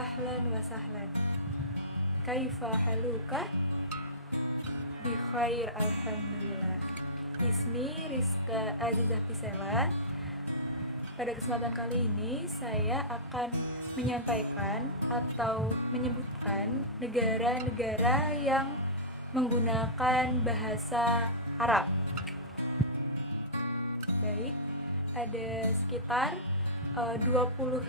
Ahlan wa sahlan. Kaifa haluka? Bi khair alhamdulillah. Ismi Rizka Azizah Pisela. Pada kesempatan kali ini saya akan menyampaikan atau menyebutkan negara-negara yang menggunakan bahasa Arab. Baik, ada sekitar 25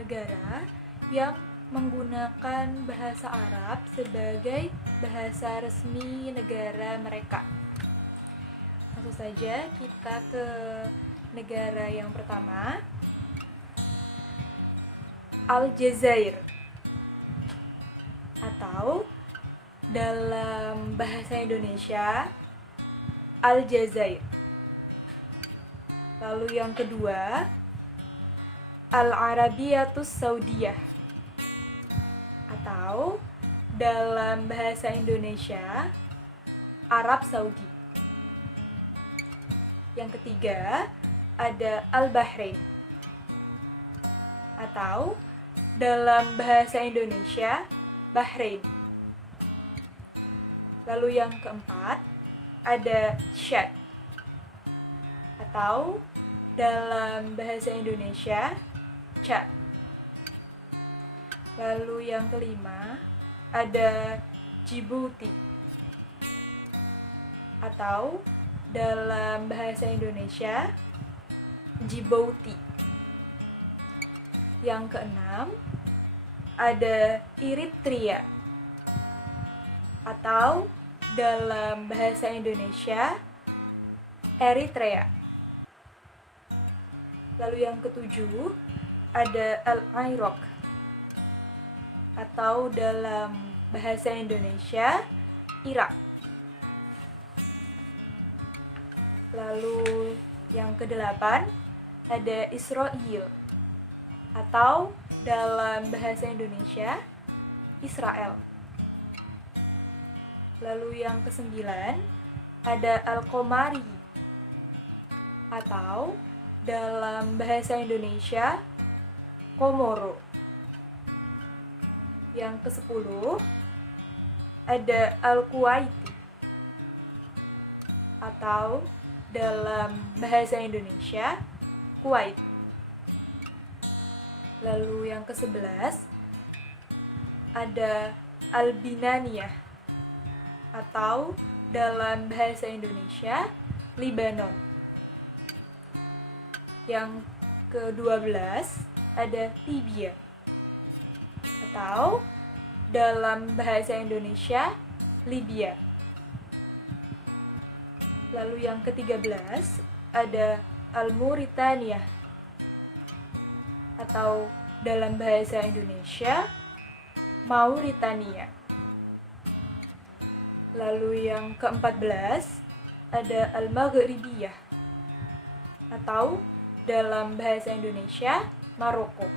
negara yang menggunakan bahasa Arab sebagai bahasa resmi negara mereka. Langsung saja kita ke negara yang pertama, Aljazair, atau dalam bahasa Indonesia Aljazair. Lalu yang kedua, Al-Arabiyatus Saudiyah, atau dalam bahasa Indonesia Arab Saudi. Yang ketiga, ada Al-Bahrain, atau dalam bahasa Indonesia Bahrain. Lalu yang keempat, ada Syad, atau dalam bahasa Indonesia Chad. Lalu yang kelima, ada Djibouti, atau dalam bahasa Indonesia Djibouti. Yang keenam, ada Eritrea, atau dalam bahasa Indonesia Eritrea. Lalu yang ketujuh, ada Al-Iraq, atau dalam bahasa Indonesia Irak. Lalu yang kedelapan, ada Israel, atau dalam bahasa Indonesia Israel. Lalu yang kesembilan, ada Al-Qomari, atau dalam bahasa Indonesia Komoro. Yang ke-10, ada Al-Kuwaiti, atau dalam bahasa Indonesia Kuwait. Lalu yang ke-11, ada Al-Binaniyah, atau dalam bahasa Indonesia Libanon. Yang ke-12, ada Libya, atau dalam bahasa Indonesia Libya. Lalu yang ke-13, ada Al-Mauritania, atau dalam bahasa Indonesia Mauritania. Lalu yang ke-14, ada Al-Maghribiyah, atau dalam bahasa Indonesia Maroko.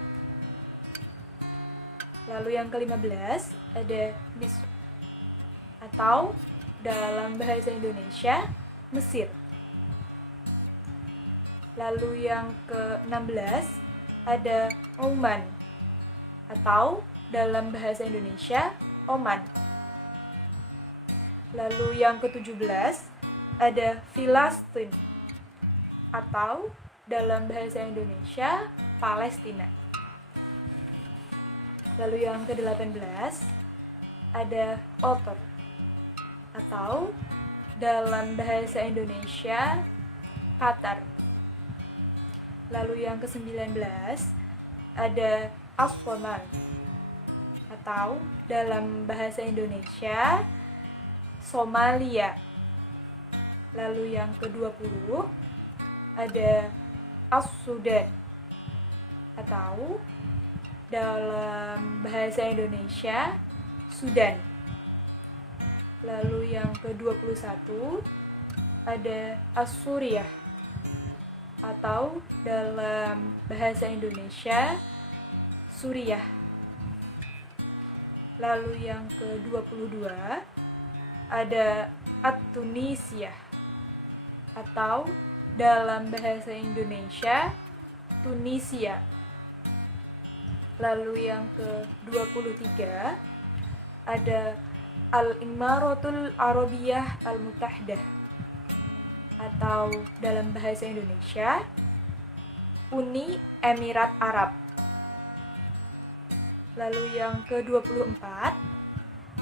Lalu yang ke-15, ada Misr, atau dalam bahasa Indonesia Mesir. Lalu yang ke-16, ada Oman, atau dalam bahasa Indonesia Oman. Lalu yang ke-17, ada Filastin, atau dalam bahasa Indonesia Palestina. Lalu yang ke-18, ada Otor, atau dalam bahasa Indonesia Qatar. Lalu yang ke-19, ada As-Somal, atau dalam bahasa Indonesia Somalia. Lalu yang ke-20, ada As-Sudan, atau dalam bahasa Indonesia Sudan. Lalu yang ke-21, ada As-Suriah, atau dalam bahasa Indonesia Suriah. Lalu yang ke-22, ada At-Tunisia, atau dalam bahasa Indonesia Tunisia. Lalu yang ke-23 ada Al-Imaratul Arabiyah Al-Muttahdah, atau dalam bahasa Indonesia Uni Emirat Arab. Lalu yang ke-24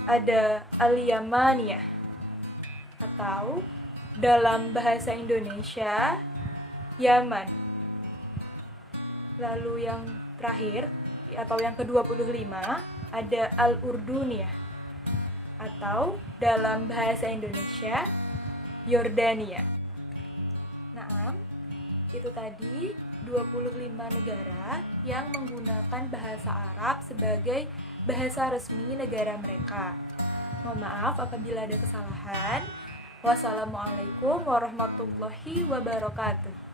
ada Al-Yamaniyah, atau dalam bahasa Indonesia Yaman. Lalu yang terakhir atau yang ke-25 ada Al-Urduniyah, atau dalam bahasa Indonesia Yordania. Nah, itu tadi 25 negara yang menggunakan bahasa Arab sebagai bahasa resmi negara mereka. Mohon maaf apabila ada kesalahan. Wassalamualaikum warahmatullahi wabarakatuh.